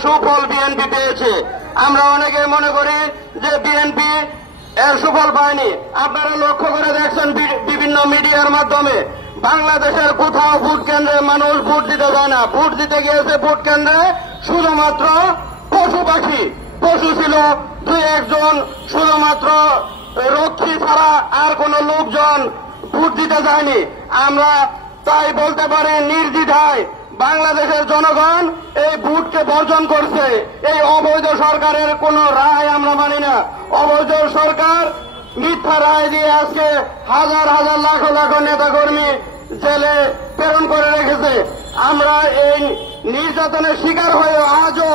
সুফল বিএনপি পেয়েছে। আমরা অনেকে মনে করি যে বিএনপি এর সুফল পায়নি। আপনারা লক্ষ্য করে দেখছেন বিভিন্ন মিডিয়ার মাধ্যমে বাংলাদেশের কোথাও ভোট কেন্দ্রে মানুষ ভোট দিতে যায় না। ভোট দিতে গিয়েছে ভোট কেন্দ্রে শুধুমাত্র পশু পাখি, পশু ছিল দুই একজন, শুধুমাত্র রক্ষী ছাড়া আর কোন লোকজন ভোট দিতে যায়নি। আমরা তাই বলতে পারি নির্দ্বিধায় বাংলাদেশের জনগণ এই ভোটকে বর্জন করছে। এই অবৈধ সরকারের কোন রায় আমরা মানি না। অবৈধ সরকার মিথ্যা রায় দিয়ে আজকে হাজার হাজার লাখ লাখ নেতাকর্মী জেলে প্রেরণ করে রেখেছে। আমরা এই নির্যাতনের শিকার হয়ে আজও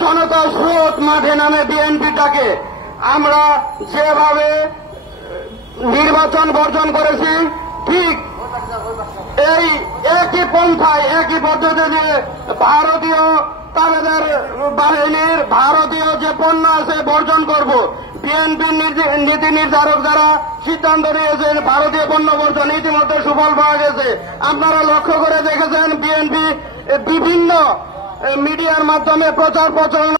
জনতা স্রোত মাঠে নামে বিএনপিটাকে আমরা যেভাবে নির্বাচন বর্জন করেছি, ঠিক এই একই পন্থায় একই পদ্ধতিতে ভারতীয় তাবেদার বাহিনীর ভারতীয় যে পণ্য আছে বর্জন করব। বিএনপির নীতি নির্ধারক যারা সিদ্ধান্ত নিয়েছেন ভারতীয় পণ্য বর্জন, ইতিমধ্যে সুফল পাওয়া গেছে। আপনারা লক্ষ্য করে দেখেছেন বিএনপি বিভিন্ন মিডিয়ার মাধ্যমে প্রচার প্রচারণা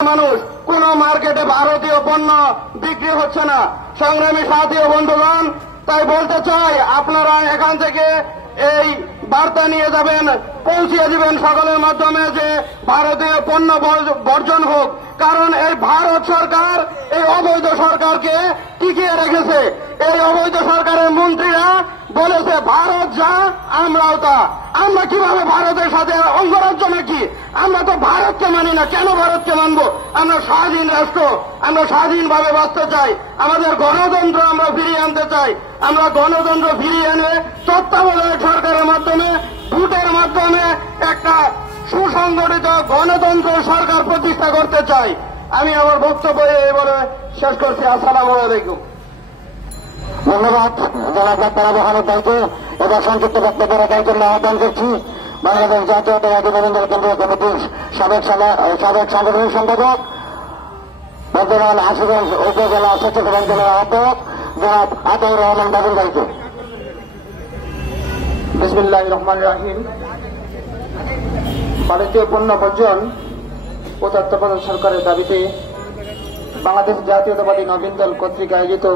মানুষ কোন মার্কেটে ভারতীয় পণ্য বিক্রি হচ্ছে না। সংগ্রামী সাথী ও বন্ধুগণ, তাই বলতে চাই আপনারা এখান থেকে এই বার্তা নিয়ে যাবেন, পৌঁছিয়ে দিবেন সকলের মাধ্যমে যে ভারতীয় পণ্য বর্জন হোক। কারণ এই ভারত সরকার এই অবৈধ সরকারকে টিকিয়ে রেখেছে। এই অবৈধ সরকারের মন্ত্রীরা বলেছে ভারত যা আমরাও তা। আমরা কিভাবে ভারতের সাথে অঙ্গরাজ্য নাকি? আমরা তো ভারতকে মানি না, কেন ভারতকে মানবো? আমরা স্বাধীন রাষ্ট্র, আমরা স্বাধীনভাবে বাঁচতে চাই। আমাদের গণতন্ত্র আমরা ফিরিয়ে আনতে চাই। আমরা গণতন্ত্র ফিরিয়ে এনে তত্ত্বাবধায়ক সরকারের মাধ্যমে ভোটের মাধ্যমে একটা সুসংগঠিত গণতন্ত্র সরকার প্রতিষ্ঠা করতে চাই। আমি আমার বক্তব্য এই বলে শেষ করছি। আসসালামু আলাইকুম। ধন্যবাদ। জনাব তারা বহানোর দায়িত্ব এবার সংক্ষিপ্ত বক্তব্য রাখার জন্য আহ্বান করছি বাংলাদেশ জাতীয়তাবাদী নবীন কেন্দ্রীয় কমিটির সাবেক সাংগঠনিক সম্পাদক বর্তমান আশুগঞ্জ উপজেলা স্বেচ্ছাসেবক দলের আহ্বায়ক জনাব আতাউর রহমান বাবুল দায়িত্ব। বিসমিল্লাহির রহমানির রহিম। ভারতীয় পণ্য বর্জন ও তত্ত্বাবধায়ক সরকারের দাবিতে বাংলাদেশ জাতীয়তাবাদী নবীন দল কর্তৃক আয়োজিত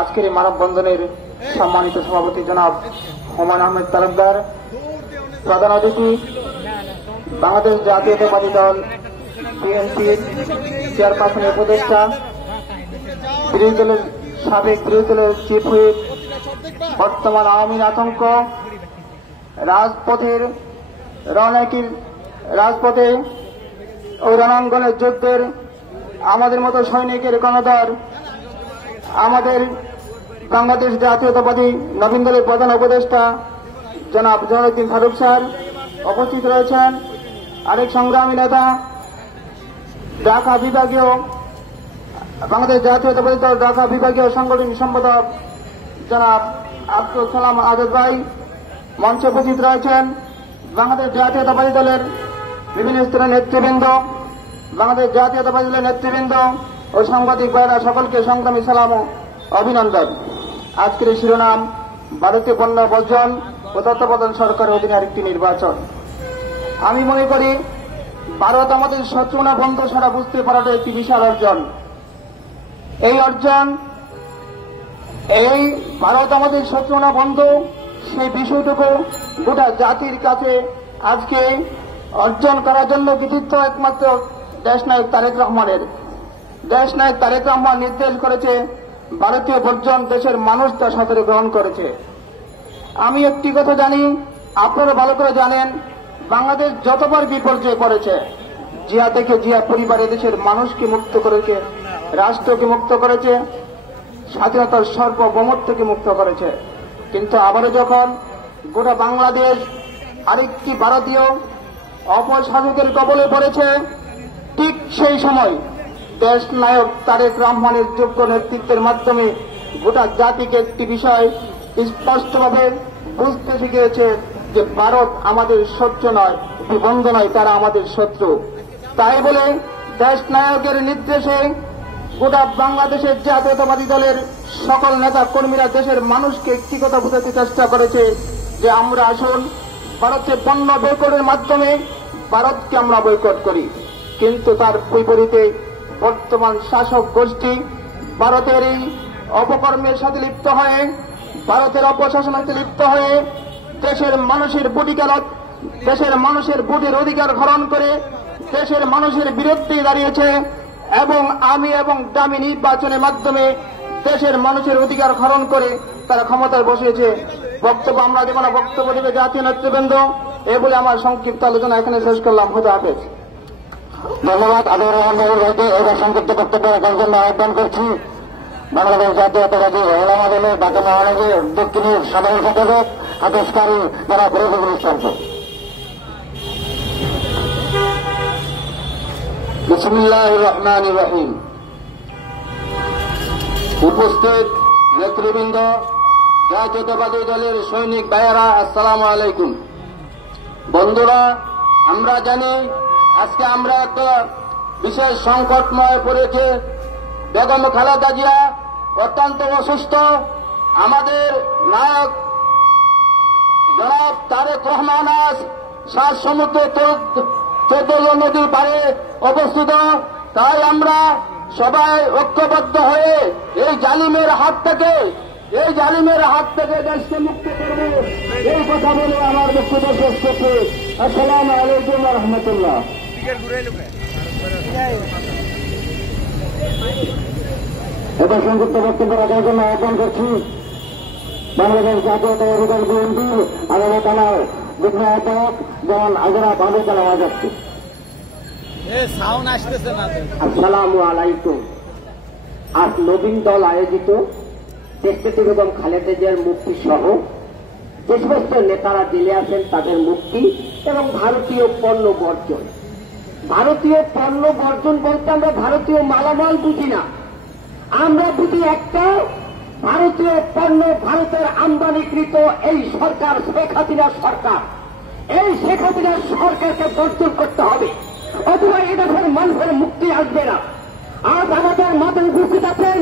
আজকের এই মানববন্ধনের সম্মানিত সভাপতি জনাব হুমায়ুন আহমেদ তালুকদার, প্রধান অতিথি বাংলাদেশ জাতীয়তাবাদী দল বিএনপির চেয়ারপারসনের উপদেষ্টা, বিরোধী দলের সাবেক বিরোধী দলের চিফ হুইপ, বর্তমান আওয়ামী আতঙ্ক, রাজপথে ও রণাঙ্গনের যুদ্ধের আমাদের মতো সৈনিকের গণদর, আমাদের বাংলাদেশ জাতীয়তাবাদী নবীন দলের প্রধান উপদেষ্টা জনাব জয়নুদ্দিন ফারুক স্যার উপস্থিত রয়েছেন। আরেক সংগ্রামী নেতা ঢাকা বিভাগীয় বাংলাদেশ জাতীয়তাবাদী দল ঢাকা বিভাগীয় সাংগঠনিক সম্পাদক জনাব আব্দুল সালাম আজাদ ভাই মঞ্চে উপস্থিত রয়েছেন। বাংলাদেশ জাতীয়তাবাদী দলের বিভিন্ন স্তরের নেতৃবৃন্দ, বাংলাদেশ জাতীয়তাবাদী দলের নেতৃবৃন্দ ও সাংবাদিক ভাইরা সকলকে সংগ্রামী সালাম ও অভিনন্দন। আজকের এই শিরোনাম ভারতীয় পণ্য বর্জন ও তত্ত্বাবধায়ক সরকারের অধীনে আরেকটি নির্বাচন। আমি মনে করি ভারত আমাদের শত্রু না বন্ধু সেটা বুঝতে পারাটা একটি বিশাল অর্জন। এই ভারত আমাদের শত্রু না বন্ধু সেই বিষয়টুকু গোটা জাতির কাছে আজকে অর্জন করার জন্য কৃতিত্ব একমাত্র দেশনায়ক তারেক রহমানের। দেশনায়ক তারেক রহমান নির্দেশ করেছে ভারতীয় বর্জন, দেশের মানুষ তা সাদরে গ্রহণ করেছে। আমি একটি কথা জানি, আপনারা ভালো করে জানেন, বাংলাদেশ যতবার বিপর্যয়ে পড়েছে, জিয়া থেকে জিয়া পরিবারে দেশের মানুষকে মুক্ত করেছে, রাষ্ট্রকে মুক্ত করেছে, স্বাধীনতার সার্বভৌমত্ব থেকে মুক্ত করেছে। কিন্তু আবারও যখন গোটা বাংলাদেশ আরেকটি ভারতীয় অপশাসকের কবলে পড়েছে, ঠিক সেই সময় দেশ নায়ক তারেক রহমানের যোগ্য নেতৃত্বের মাধ্যমে গোটা জাতিকে একটি বিষয় স্পষ্টভাবে বুঝতে শিখিয়েছে যে ভারত আমাদের শত্রু নয়, বন্ধু নয়, তারা আমাদের শত্রু। তাই বলে দেশ নায়কের নির্দেশে গোটা বাংলাদেশের জাতীয়তাবাদী দলের সকল নেতা কর্মীরা দেশের মানুষকে একটি কথা বোঝাতে চেষ্টা করেছে যে আমরা আসুন ভারতে পণ্য বয়কটের মাধ্যমে ভারতকে আমরা বয়কট করি। কিন্তু তার বিপরীতে বর্তমান শাসক গোষ্ঠী ভারতের এই অপকর্মের সাথে লিপ্ত হয়ে, ভারতের অপশাসনের সাথে লিপ্ত হয়ে দেশের মানুষের দেশের মানুষের ভোটের অধিকার হরণ করে দেশের মানুষের বিরুদ্ধে দাঁড়িয়েছে এবং আমি এবং দামি নির্বাচনের মাধ্যমে দেশের মানুষের অধিকার হরণ করে তারা ক্ষমতায় বসিয়েছে। বক্তব্য আমরা দেব না, বক্তব্য দেবে জাতীয় নেতৃবৃন্দ। এ বলে আমার সংক্ষিপ্ত আলোচনা এখানে শেষ করলাম। খোদা হাফেজ। ধন্যবাদ। আদর রহমান ভাইকে এবার সংক্ষিপ্ত বক্তব্য রাখার জন্য আহ্বান করছি বাংলাদেশ জাতীয়তাবাদী ওলামা দলের ঢাকা মহানগর দক্ষিণের সাধারণ সম্পাদক আদেশকারী জনাব রফিকুল ইসলামকে। বিসমিল্লাহির রহমানির রহিম। উপস্থিত নেতৃবৃন্দ, জাতীয়তাবাদী দলের সৈনিক ভাইয়েরা, আসসালামু আলাইকুম। বন্ধুরা, আমরা জানি আজকে আমরা একটা বিশেষ সংকটময় পড়েছে। বেগম খালেদা জিয়া অত্যন্ত অসুস্থ। আমাদের নায়ক জনাব তারেক রহমান আজ 7 সমুদ্র 14 নদীর পাড়ে অবস্থিত। তাই আমরা সবাই ঐক্যবদ্ধ হয়ে এই জালিমের হাত থেকে দেশকে মুক্ত করব, এই কথা বলে আমার বক্তব্য শেষ করছি। আসসালামু আলাইকুম ওয়া রাহমাতুল্লাহ। এবার সংক্ষিপ্ত বক্তব্য রাখার জন্য আহ্বান করছি বাংলাদেশ জাতীয়তাবাদী দল বিএনপির আগামী থানার যুগ্ম আহ্বায়ক যেমন আজরা ভাবে চালানো যাচ্ছে। আসসালামু আলাইকুম। আজ নবীন দল আয়োজিত দেশনেত্রী বেগম খালেদা জিয়ার মুক্তি সহ যে সমস্ত নেতারা জেলে আছেন তাদের মুক্তি এবং ভারতীয় পণ্য বর্জন। ভারতীয় পণ্য বর্জন বলতে আমরা ভারতীয় মালামাল বুঝি না, আমরা বুঝি একটা ভারতীয় পণ্য ভারতের আমদানিকৃত এই সরকার, শেখ হাসিনা সরকার। এই শেখ হাসিনা সরকারকে বর্জন করতে হবে, অথবা এ দেশের মানুষের মুক্তি আসবে না। আজ আমাদের মাথায় উপস্থিত আছেন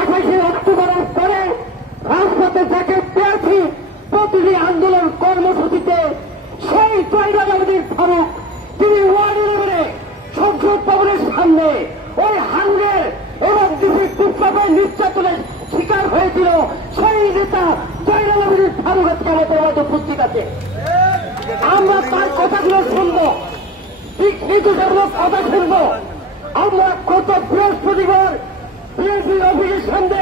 28 অক্টোবরের পরে রাজপথে যাকে পেয়েছি প্রতিটি আন্দোলন কর্মসূচিতে সেই জয়রাজীর ফারুক, তিনি ওয়ার্ডে সংসদ ভবনের সামনে ওই হাঙ্গের এবং বিপ্লবের নির্যাতনের শিকার হয়েছিল সেই নেতা জয়রাজীর ফারুক আজকে আমাদের মধ্যে উপস্থিত আছে। আমরা তার কথাগুলো শুনব, ঠিক নিজেদের কথা শুনব। আমরা গত বৃহস্পতিবার বিএনপির অফিসের সামনে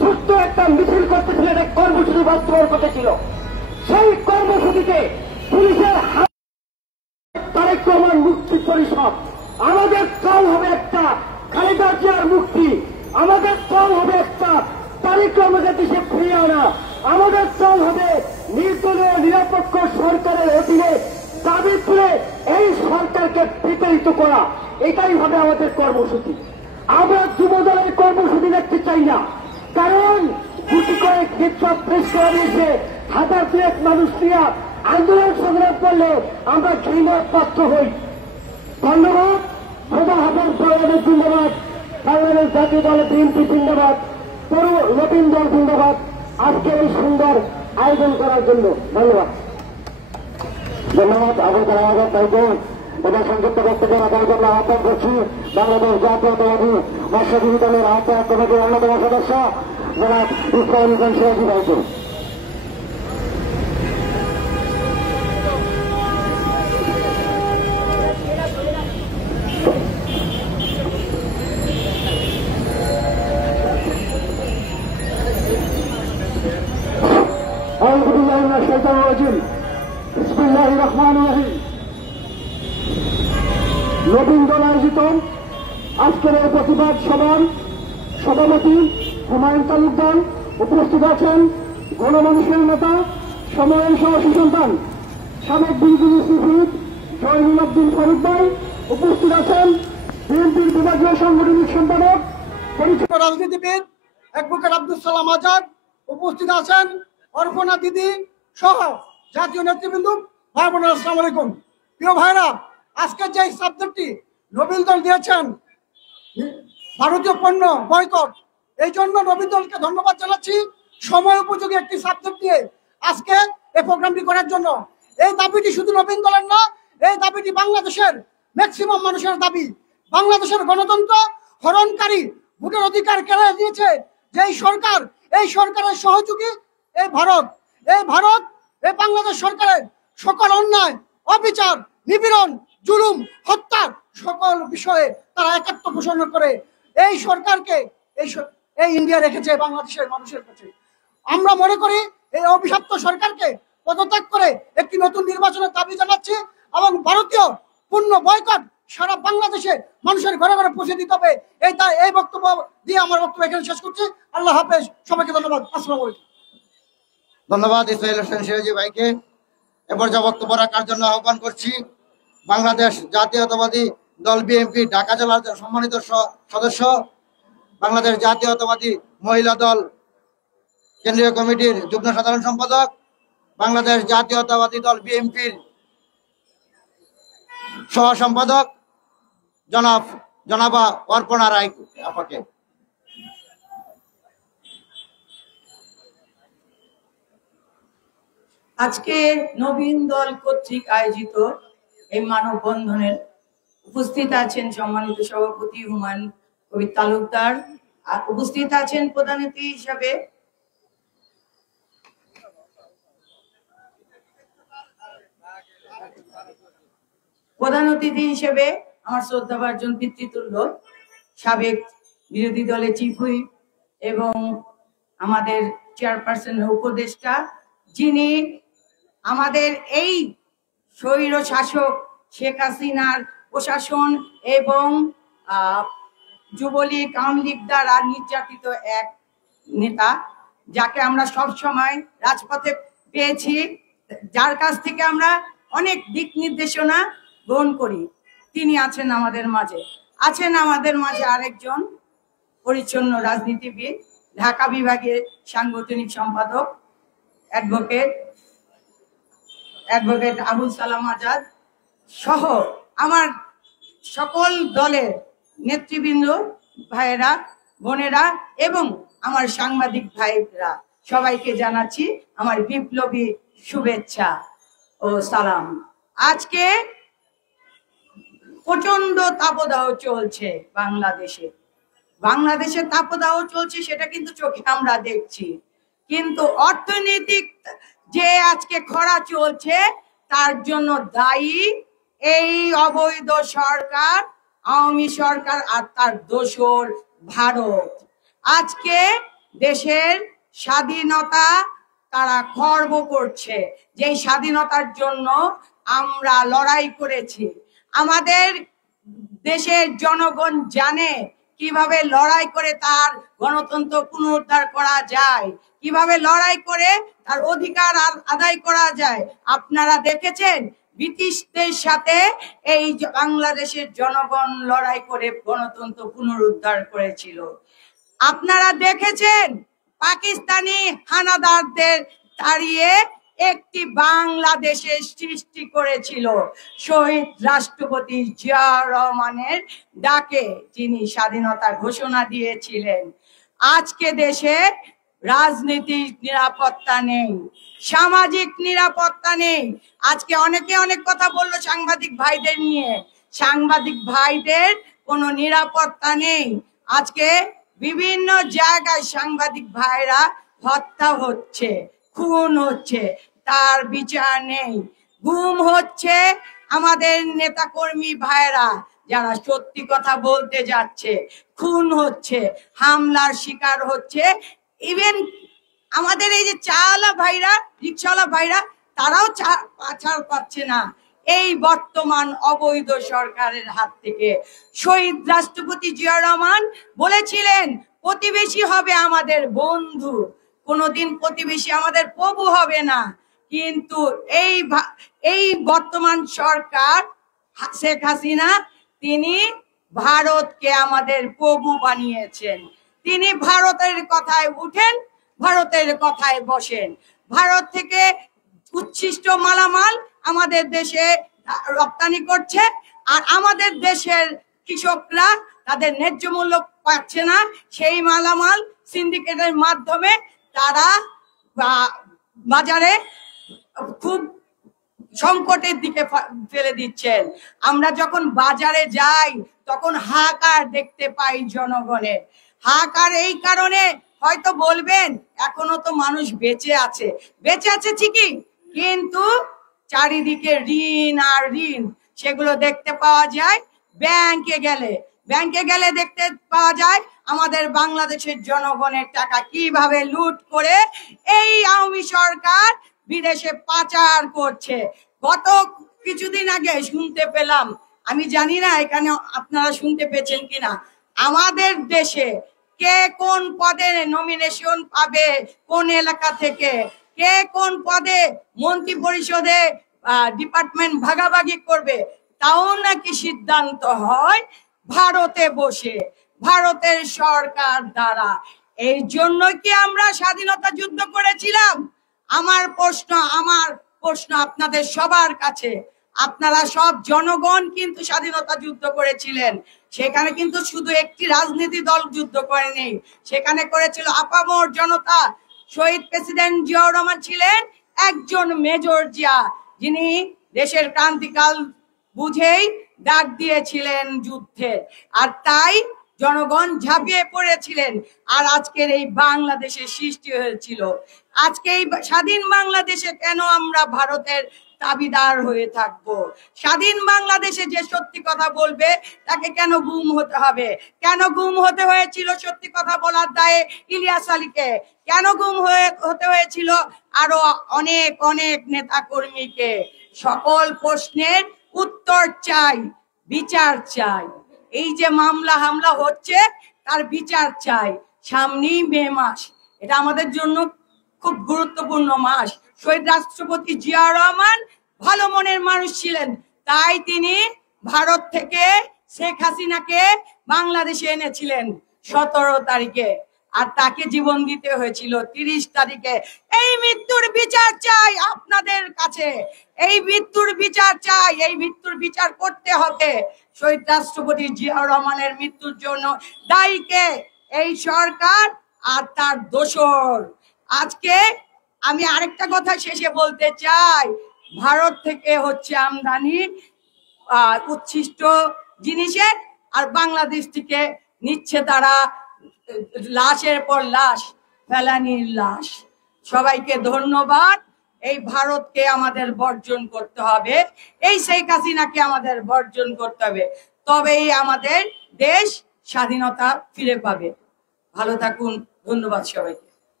সুস্থ একটা মিছিল করতেছিল, একটা কর্মসূচি বাস্তবায়ন করতেছিল। সেই কর্মসূচিতে পুলিশের তারেক রহমান মুক্তি পরিষদ, আমাদের দল হবে একটা খালেদা জিয়ার মুক্তি, আমাদের দল হবে একটা তারেক রহমানকে দেশে ফিরিয়ে আনা, আমাদের দল হবে নির্দলীয় নিরপেক্ষ সরকারের অধীনে দাবি তুলে এই সরকারকে বিতাড়িত করা। এটাই হবে আমাদের কর্মসূচি। আমরা যুব দলের কর্মসূচি দেখতে চাই না, কারণ গুটি করে ক্ষেত্র প্রেস করে দিয়েছে হাজার দুয়েক মানুষ নিয়ে আন্দোলন সংগ্রাম করলে আমরা ঘৃণার পাত্র হই। ধন্যবাদ। খোদা হাফেজ। জিন্দাবাদ। বাংলাদেশ জাতীয় দল বিএনপি জিন্দাবাদ। নবীন দল জিন্দাবাদ। আজকে এই সুন্দর আয়োজন করার জন্য ধন্যবাদ। ধন্যবাদ। আবুল কালাম আজাদ ভাইকে এবার সংক্ষিপ্ত বক্তব্য রাখার জন্য আহ্বান করছি বাংলাদেশ জাতীয়তাবাদী মৎস্যজীবী দলের আহ্বায়ক কমিটির অন্যতম সদস্য জনাব ইসলাম খান সিরাজি ভাইকে। أعوذ بالله من الشيطان الرجيم بسم الله الرحمن الرحيم। নবীন দল আয়োজিত আজকের এই প্রতিবাদ সভার সভাপতি হুমায়ুন তালুকদার, উপস্থিত আছেন গণমানুষের নেতা সময়ের সহসী সন্তান সাবেক বিজিবি চিফ জয়নুল আব্দিন ফারুক ভাই, উপস্থিত আছেন বিএনপির বিভাগীয় সাংগঠনিক সম্পাদক পরিচিত রাজনীতিবিদ অ্যাডভোকেট আব্দুল সালাম আজাদ, উপস্থিত আছেন অর্পণা দিদি সহ জাতীয় নেতৃবৃন্দ। ভাই বোনেরা, আসসালামু আলাইকুম। প্রিয় ভাইরা, আজকে যে সাবজেক্টটি নবীন দল দিয়েছেন ভারতীয় পণ্য বয়কট। এই জন্য নবীন দলকে ধন্যবাদ জানাচ্ছি সময় উপযোগী একটি সাবজেক্ট দিয়ে আজকে এই প্রোগ্রামটি করার জন্য। এই দাবিটি শুধু নবীন দলের না, এই দাবিটি বাংলাদেশের ম্যাক্সিমাম মানুষের দাবি। বাংলাদেশের গণতন্ত্র হরণকারী, ভোটের অধিকার কেড়ে দিয়েছে যেই সরকার, এই সরকারের সহযোগী এই ভারত। এই বাংলাদেশ সরকারের সকল অন্যায়, অবিচার, নিপীড়ন, জুলুম, হত্যা সকল বিষয়ে তারা একাত্ম পোষণ করে এই সরকারকে এই ইন্ডিয়া রেখেছে বাংলাদেশের মানুষের কাছে। আমরা মনে করি এই অভিশপ্ত সরকারকে পদত্যাগ করে একটি নতুন নির্বাচনের দাবি জানাচ্ছি এবং ভারতীয় পণ্য বয়কট সারা বাংলাদেশে মানুষের ঘরে ঘরে পৌঁছে দিতে হবে। এই বক্তব্য দিয়ে আমার বক্তব্য এখানে শেষ করছি। আল্লাহ হাফেজ, সবাইকে ধন্যবাদ। আসসালামু আলাইকুম। ধন্যবাদ ইসমাইল হোসেন সিরাজি ভাইকে। এবার যা বক্তব্য রাখার জন্য আহ্বান করছি বাংলাদেশ জাতীয়তাবাদী দল বিএনপি ঢাকা জেলার সম্মানিত সদস্য, বাংলাদেশ জাতীয়তাবাদী মহিলা দল কেন্দ্রীয় কমিটির যুগ্ম সাধারণ সম্পাদক, বাংলাদেশ জাতীয়তাবাদী দল বিএনপির সহ সম্পাদক জনাবা অর্পণা রায় আপাকে। আজকে নবীন দল কর্তৃক আয়োজিত এই মানববন্ধনের উপস্থিত আছেন সম্মানিত সভাপতি হুমায়ুন কবির তালুকদার, আর উপস্থিত আছেন প্রধান অতিথি হিসেবে আমার শ্রদ্ধাভাজন পিতৃতুল্য সাবেক বিরোধী দলের চিফ হুইপ এবং আমাদের চেয়ারপারসনের উপদেষ্টা, যিনি আমাদের এই স্বৈর শাসক শেখ হাসিনার প্রশাসন এবং যুবলীগ আওয়ামী লীগ দ্বারা নির্যাতিত এক নেতা, যাকে আমরা সব সময় রাজপথে পেয়েছি, যার কাছ থেকে আমরা অনেক দিক নির্দেশনা গ্রহণ করি। তিনি আছেন আমাদের মাঝে। আরেকজন পরিচ্ছন্ন রাজনীতিবিদ, ঢাকা বিভাগের সাংগঠনিক সম্পাদক অ্যাডভোকেট আবুল সালাম আজাদ সহ আমার সকল দলের নেতৃবৃন্দ, ভাইয়েরা, বোনেরা এবং আমার সাংবাদিক ভাইরা, সবাইকে জানাচ্ছি আমার বিপ্লবী শুভেচ্ছা ও সালাম। আজকে প্রচন্ড তাপদাহ চলছে বাংলাদেশে তাপদাহ চলছে, সেটা কিন্তু চোখে আমরা দেখছি। কিন্তু অর্থনৈতিক যে আজকে খরা চলছে তার জন্য দায়ী এই অবৈধ সরকার, আওয়ামী সরকার আর তার দোসর ভারত। আজকে দেশের স্বাধীনতা তারা খর্ব করছে, যেই স্বাধীনতার জন্য আমরা লড়াই করেছি। আমাদের দেশের জনগণ জানে কিভাবে লড়াই করে তার গণতন্ত্র পুনরুদ্ধার করা যায়, কিভাবে লড়াই করে তার অধিকার আদায় করা যায়। আপনারা দেখেছেন ব্রিটিশদের সাথে এই বাংলাদেশের জনগণ লড়াই করে গণতন্ত্র পুনরুদ্ধার করেছিল। আপনারা দেখেছেন পাকিস্তানি হানাদারদের তাড়িয়ে একটি বাংলাদেশের সৃষ্টি করেছিল শহীদ রাষ্ট্রপতি জিয়া রহমানের ডাকে, যিনি স্বাধীনতা ঘোষণা দিয়েছিলেন। আজকে দেশে রাজনৈতিক নিরাপত্তা নেই, সামাজিক নিরাপত্তা নেই। আজকে অনেকে অনেক কথা বললো সাংবাদিক ভাইদের নিয়ে, সাংবাদিক ভাইদের কোনো নিরাপত্তা নেই। আজকে বিভিন্ন জায়গায় সাংবাদিক ভাইরা হত্যা হচ্ছে, খুন হচ্ছে, তার বিচার নেই। গুম হচ্ছে আমাদের নেতাকর্মী ভাইরা, যারা সত্যি কথা বলতে যাচ্ছে, খুন হচ্ছে, হামলার শিকার হচ্ছে। ইভেন আমাদের এই যে চাওয়ালা ভাইরা, রিক্সাওয়ালা ভাইরা, তারাও ছাড় পাচ্ছে না এই বর্তমান অবৈধ সরকারের হাত থেকে। শহীদ রাষ্ট্রপতি জিয়া রহমান বলেছিলেন প্রতিবেশী হবে আমাদের বন্ধু, কোনোদিন প্রতিবেশী আমাদের প্রভু হবে না। কিন্তু এই বর্তমান সরকার শেখ হাসিনা, তিনি ভারতকে আমাদের প্রভু বানিয়েছেন। তিনি ভারতের কথায় উঠেন, ভারতের কথায় বসেন। ভারত থেকে উচ্ছিষ্ট মালামাল আমাদের দেশে রপ্তানি করছে, আর আমাদের দেশের কৃষকরা তাদের ন্যায্য মূল্য পাচ্ছে না, সেই মালামাল সিন্ডিকেটের মাধ্যমে তারা বাজারে খুব সংকটের দিকে ফেলে দিচ্ছেন। আমরা যখন বাজারে যাই তখন হাহাকার দেখতে পাই জনগণের। হাহাকার এই কারণে, হয়তো বলবেন এখনো তো মানুষ বেঁচে আছে ঠিকই, কিন্তু চারিদিকে ঋণ আর ঋণ, সেগুলো দেখতে পাওয়া যায়। ব্যাংকে গেলে দেখতে পাওয়া যায় আমাদের বাংলাদেশের জনগণের টাকা কিভাবে লুট করে এই আওয়ামী সরকার বিদেশে পাচার করছে। গত কিছুদিন আগে শুনতে পেলাম, আমি জানি না এখানে আপনারা শুনতে পেয়েছেন কিনা, আমাদের দেশে কে কোন পদে নমিনেশন পাবে, কোন এলাকা থেকে কে কোন পদে মন্ত্রী পরিষদে ডিপার্টমেন্ট ভাগাভাগি করবে, তাও নাকি সিদ্ধান্ত হয় ভারতে বসে, ভারতের সরকার দ্বারা। এই জন্য কি আমরা স্বাধীনতা যুদ্ধ করেছিলাম? আমার প্রশ্ন আপনাদের সবার কাছে, আপনারা সব জনগণ কিন্তু স্বাধীনতা যুদ্ধ করেছিলেন। সেখানে কিন্তু শুধু একটি রাজনীতি দল যুদ্ধ করেনি, সেখানে করেছিল আপামর জনতা। শহীদ প্রেসিডেন্ট জিয়াউর রহমান ছিলেন একজন মেজর জিয়া, যিনি দেশের ক্রান্তিকাল বুঝেই ডাক দিয়েছিলেন যুদ্ধে, আর তাই জনগণ ঝাঁপিয়ে পড়েছিলেন। আর আজকের এই বাংলাদেশের সৃষ্টি হয়েছিল। আজকে এই স্বাধীন বাংলাদেশে কেন আমরা ভারতের দাবিদার হয়ে থাকবো? স্বাধীন বাংলাদেশে যে সত্যি কথা বলবে তাকে কেন গুম হতে হবে? কেন গুম হতে হয়েছিল সত্যি কথা বলার দায়ে ইলিয়াস আলীকে? কেন গুম হতে হয়েছিল আরো অনেক অনেক নেতা কর্মীকে? সকল প্রশ্নের উত্তর চাই, বিচার চাই। এই যে মামলা হামলা হচ্ছে তার বিচার চাই। সামনেই মে মাস, এটা আমাদের জন্য খুব গুরুত্বপূর্ণ মাস। শহীদ রাষ্ট্রপতি জিয়াউর রহমান ভালো মনের মানুষ ছিলেন, তাই তিনি ভারত থেকে শেখ হাসিনাকে বাংলাদেশে এনেছিলেন 17 তারিখে, আর তাকে জীবন দিতে হয়েছিল 30 তারিখে। এই মৃত্যুর বিচার চাই আপনাদের কাছে, এই মৃত্যুর বিচার চাই, এই মৃত্যুর বিচার করতে হবে। শহীদ রাষ্ট্রপতি জিয়াউর রহমানের মৃত্যুর জন্য দায়ী কে? এই সরকার আর তার দোসর। আজকে আমি আরেকটা কথা শেষে বলতে চাই, ভারত থেকে হচ্ছে আমদানি উচ্ছিষ্ট জিনিসের, আর বাংলাদেশ থেকে নিচ্ছে তারা লাশের পর লাশ, ফেলানির লাশ। সবাইকে ধন্যবাদ। এই ভারতকে আমাদের বর্জন করতে হবে, এই শেখ হাসিনাকে আমাদের বর্জন করতে হবে, তবেই আমাদের দেশ স্বাধীনতা ফিরে পাবে। ভালো থাকুন, ধন্যবাদ সবাইকে।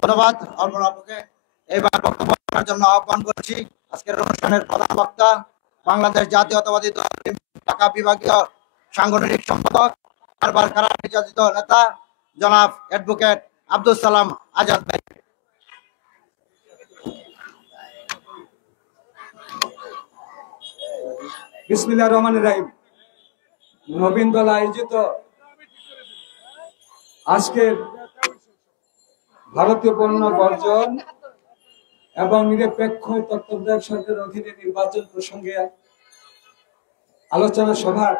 ধন্যবাদ অর্পণ আপুকে। এবার বক্তব্য রাখার জন্য আহ্বান করছি আজকের অনুষ্ঠানের প্রধান বক্তা, বাংলাদেশ জাতীয়তাবাদী দল ঢাকা বিভাগীয় সাংগঠনিক সম্পাদক, বারবার কারা নির্যাতিত নেতা জনাব অ্যাডভোকেট আব্দুল সালাম আজাদ ভাই। বিসমিল্লাহির রহমানির রহিম। নবীন দল আয়োজিত আজকের ভারতীয় পণ্য বর্জন এবং নিরপেক্ষ তত্ত্বাবধায়ক সরকারের অধীনে নির্বাচন প্রসঙ্গে আলোচনা সভার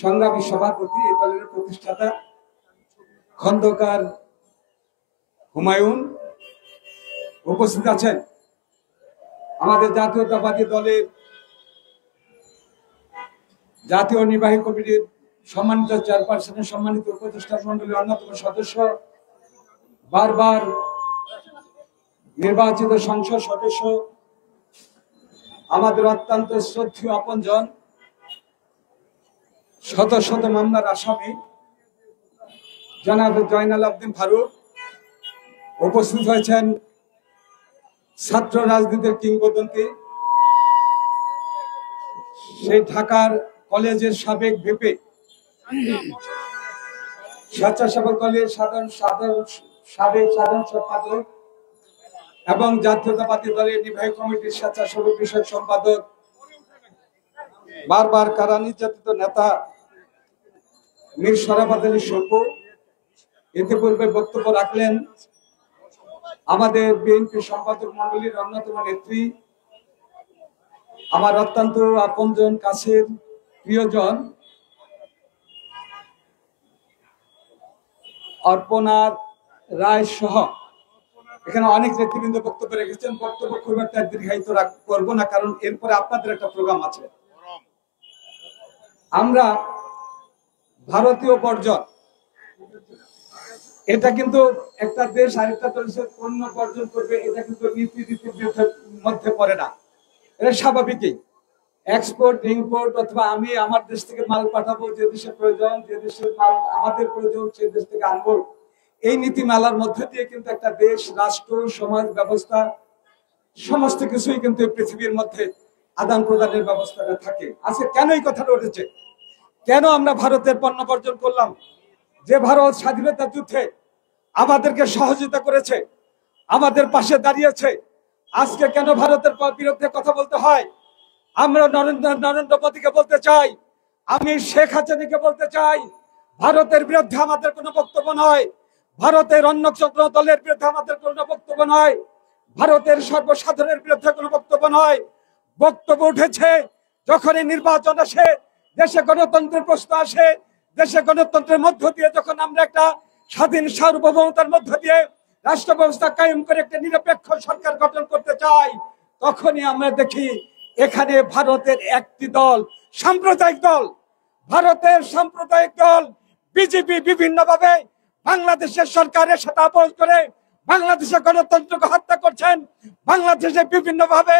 সংগ্রামী সভাপতি, এই দলের প্রতিষ্ঠাতা খন্দকার হুমায়ুন উপস্থিত আছেন। আমাদের জাতীয়তাবাদী দলের জাতীয় নির্বাহী কমিটির সম্মানিত চেয়ারপারসনের সম্মানিত উপদেষ্টা মন্ডলীর অন্যতম সদস্য, বারবার নির্বাচিত সংসদ সদস্য, আমাদের অত্যন্ত শ্রদ্ধেয় আপনজন, শত শত মামলার আসামি জনাব জয়নাল আবদিন ফারুক উপস্থিত হয়েছেন। ছাত্র রাজনীতির কিংবদন্তি, সেই ঢাকার কলেজের সাবেক ভিপি, স্বেচ্ছাসেবক দলের সাবেক সাধারণ সম্পাদক এবং জাতীয়তাবাদী দলের নির্বাহী কমিটির স্বেচ্ছাসেবক বিষয়ক সম্পাদক, বারবার কারা নির্যাতিত নেতা মীর শরাফত আলী সপু ইতিপূর্বে বক্তব্য রাখলেন। আমাদের বিএনপি সম্পাদক মন্ডলীর অন্যতম নেত্রী, আমার অত্যন্ত আপনজন, কাছের প্রিয়জন অর্পণার রায় সহ এখানে অনেক নেতৃবৃন্দ বক্তব্য রেখেছেন। বক্তব্য খুব একটা দীর্ঘায়িত করবো না, কারণ এরপরে আপনাদের একটা প্রোগ্রাম আছে। আমরা ভারতীয় বর্জন, এটা কিন্তু একটা দেশ আরেকটা দেশের পণ্য বর্জন করবে, এটা কিন্তু নীতি নীতির মধ্যে পড়ে না, এটা স্বাভাবিকই। এক্সপোর্ট ইম্পোর্ট অথবা আমি আমার দেশ থেকে মাল পাঠাবো, যে দেশের প্রয়োজন, যে দেশের মাল আমাদের প্রয়োজন সেই দেশ থেকে আনবো, এই নীতিমালার মধ্যে দিয়ে কিন্তু একটা দেশ, রাষ্ট্র, সমাজ ব্যবস্থা সমস্ত কিছুই কিন্তু পৃথিবীর মধ্যে আদান প্রদানের ব্যবস্থাটা থাকে। আজকে কেন এই কথাটা উঠেছে, কেন আমরা ভারতের পণ্য বর্জন করলাম? যে ভারত স্বাধীনতা যুদ্ধে আমাদেরকে সহযোগিতা করেছে, আমাদের পাশে দাঁড়িয়েছে, আজকে কেন ভারতের বিরুদ্ধে কথা বলতে হয়? আমরা নরেন্দ্র মোদীকে বলতে চাই, আমি শেখ হাসিনাকে বলতে চাই, ভারতের বিরুদ্ধে আমাদের কোনো বক্তব্য নয়, ভারতের অন্য দলের বিরুদ্ধে আমাদের কোনো বক্তব্য নয়, ভারতের সর্বসাধারণের বিরুদ্ধে কোনো বক্তব্য নয়। বক্তব্য উঠেছে যখনই নির্বাচন আসে, দেশে গণতন্ত্রের প্রশ্ন আসে, দেশে গণতন্ত্রের মধ্য দিয়ে যখন আমরা একটা স্বাধীন সার্বভৌমতার মধ্য দিয়ে রাষ্ট্র ব্যবস্থা কায়েম করে একটা নিরপেক্ষ সরকার গঠন করতে চাই, তখনই আমরা দেখি এখানে ভারতের একটি দল, সাম্প্রদায়িক দল, ভারতের সাম্প্রদায়িক দল বিজেপি বিভিন্নভাবে বাংলাদেশের সরকারের সাথে আপোষ করে বাংলাদেশের গণতন্ত্রকে হত্যা করছেন। বাংলাদেশে বিভিন্নভাবে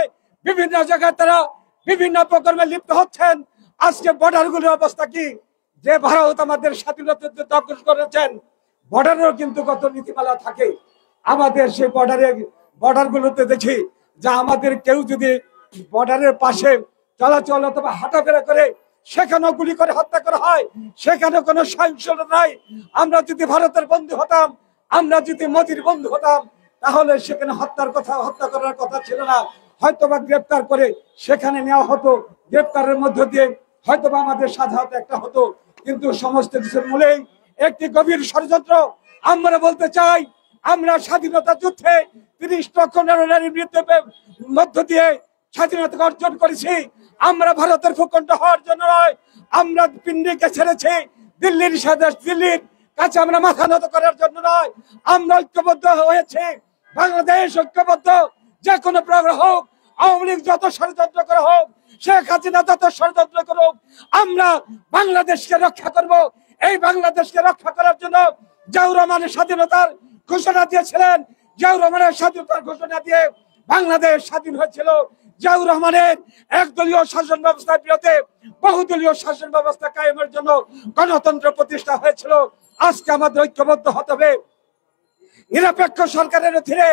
বিভিন্ন জায়গায় তারা বিভিন্ন প্রকরণে লিপ্ত হচ্ছেন। আজকে বর্ডারগুলোর অবস্থা কি? যে ভারত আমাদের স্বাধীনতা দখল করেছেন, বর্ডারেও কিন্তু কত নীতিমালা থাকে। আমাদের সেই বর্ডারগুলোতে দেখি যে আমাদের কেউ যদি বর্ডারের পাশে চলাচল অথবা হাঁটাফেরা করে, সেখানেও গুলি করে হত্যা করা হয়, সেখানে কোনো সহিংসতা নাই। আমরা যদি ভারতের বন্ধু হতাম, আমরা যদি মোদির বন্ধু হতাম, তাহলে সেখানে হত্যা করার কথা ছিল না, হয়তোবা গ্রেপ্তার করে সেখানে নেওয়া হতো, গ্রেপ্তারের মধ্য দিয়ে হয়তোবা আমাদের সাধারণত একটা হতো। কিন্তু সমস্ত কিছুর মূলেই একটি গভীর ষড়যন্ত্র। আমরা বলতে চাই, আমরা স্বাধীনতা যুদ্ধে ৩০ লক্ষ নারীর মধ্য দিয়ে স্বাধীনতা অর্জন করেছি। আমরা ভারতের ভূখণ্ড হওয়ার জন্য নয়, আমরা পিন্ডিকে ছেড়েছি দিল্লির কাছে, আমরা মাথা নত করার জন্য নয়, আমরা ঐক্যবদ্ধ হয়েছি। বাংলাদেশ ঐক্যবদ্ধ, যে কোনো প্রোগ্রাম হোক, আওয়ামী লীগ যত ষড়যন্ত্র করা হোক, শেখ হাসিনা যত ষড়যন্ত্র করুক, আমরা বাংলাদেশকে রক্ষা করব। এই বাংলাদেশকে রক্ষা করার জন্য জিয়াউর রহমানের স্বাধীনতার ঘোষণা দিয়েছিলেন, জিয়াউর রহমানের স্বাধীনতার ঘোষণা দিয়ে বাংলাদেশ স্বাধীন হয়েছিল। জিয়াউর রহমানের একদলীয় শাসন ব্যবস্থার বিরুদ্ধে বহুদলীয় শাসন ব্যবস্থা কায়েমের জন্য গণতন্ত্র প্রতিষ্ঠা হয়েছিল। আজকে আমাদের ঐক্যবদ্ধ হতে হবে। নিরপেক্ষ সরকারের অধীনে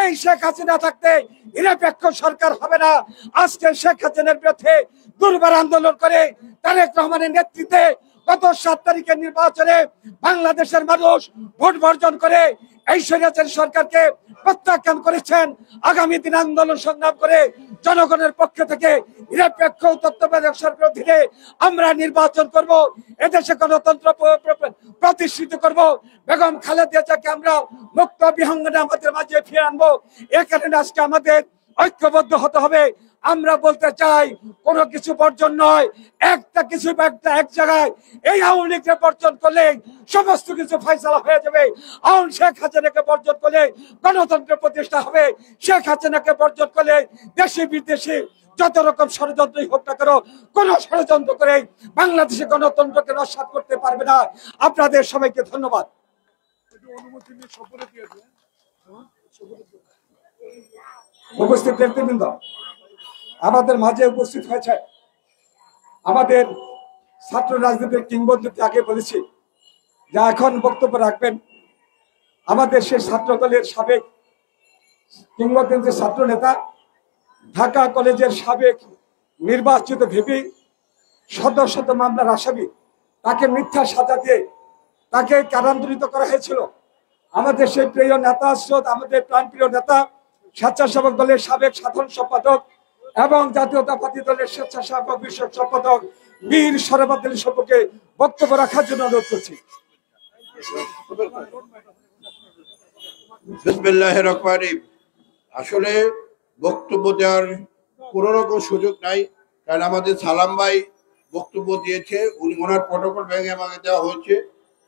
এই শেখ হাসিনা থাকতে নিরপেক্ষ সরকার হবে না। আজকে শেখ হাসিনার বিরুদ্ধে দুর্বার আন্দোলন করে তারেক রহমানের নেতৃত্বে গত 7 তারিখের নির্বাচনে বাংলাদেশের মানুষ ভোট বর্জন করে এই স্বৈরাচার সরকারকে প্রত্যাখ্যান করেছেন। আগামী দিন আন্দোলন সংগ্রাম করে জনগণের পক্ষ থেকে নিরপেক্ষ তত্ত্বাবধায়ক সরকারের অধীনে আমরা নির্বাচন করব, এদেশে গণতন্ত্র প্রতিষ্ঠিত করব, বেগম খালেদা জিয়াকে আমরা মুক্ত বিহঙ্গনে আমাদের মাঝে ফিরে আনবো। এ কারণে আজকে আমাদের ঐক্যবদ্ধ হতে হবে। আমরা বলতে চাই, কোনো কিছু বর্জন নয়, একটা কিছু এক জায়গায় এই আওয়ামী লীগকে বর্জন করলে সমস্ত কিছু ফয়সালা হয়ে যাবে। শেখ হাসিনাকে বর্জন করলে গণতন্ত্র প্রতিষ্ঠা হবে, শেখ হাসিনাকে বর্জন করলে দেশি বিদেশি যত রকম ষড়যন্ত্রই হোক না কেন, কোন ষড়যন্ত্র করে বাংলাদেশে গণতন্ত্রকে নস্যাৎ করতে পারবে না। আপনাদের সবাইকে ধন্যবাদ। উপস্থিত নেতৃবৃন্দ, আমাদের মাঝে উপস্থিত হয়েছে আমাদের ছাত্র রাজনীতির কিংবদন্তি, আগে বলেছি, যা এখন বক্তব্য রাখবেন আমাদের সেই ছাত্র দলের সাবেক কিংবদন্তি ছাত্র নেতা, ঢাকা কলেজের সাবেক নির্বাচিত ভিপি, শত মামলার আসামি, তাকে মিথ্যা সাজা দিয়ে তাকে কারান্তরিত করা হয়েছিল। আমাদের সেই প্রিয় নেতা, আমাদের প্রাণপ্রিয় নেতা, স্বেচ্ছাসেবক দলের সাবেক সাধারণ সম্পাদক এবং জাতীয়তাবাদী দলের স্বেচ্ছাসেবক বিষয়ক সম্পাদক বীর শরাফত আলী সম্পর্কে বক্তব্য রাখার জন্য অনুরোধ করছি। বিসমিল্লাহির রহমানির রহিম। আসলে বক্তব্য দেওয়ার কোনো রকম সুযোগ নাই, কারণ আমাদের সালাম ভাই বক্তব্য দিয়েছে, উনি ওনার প্রটোকল ভেঙে আমাকে দেওয়া হয়েছে।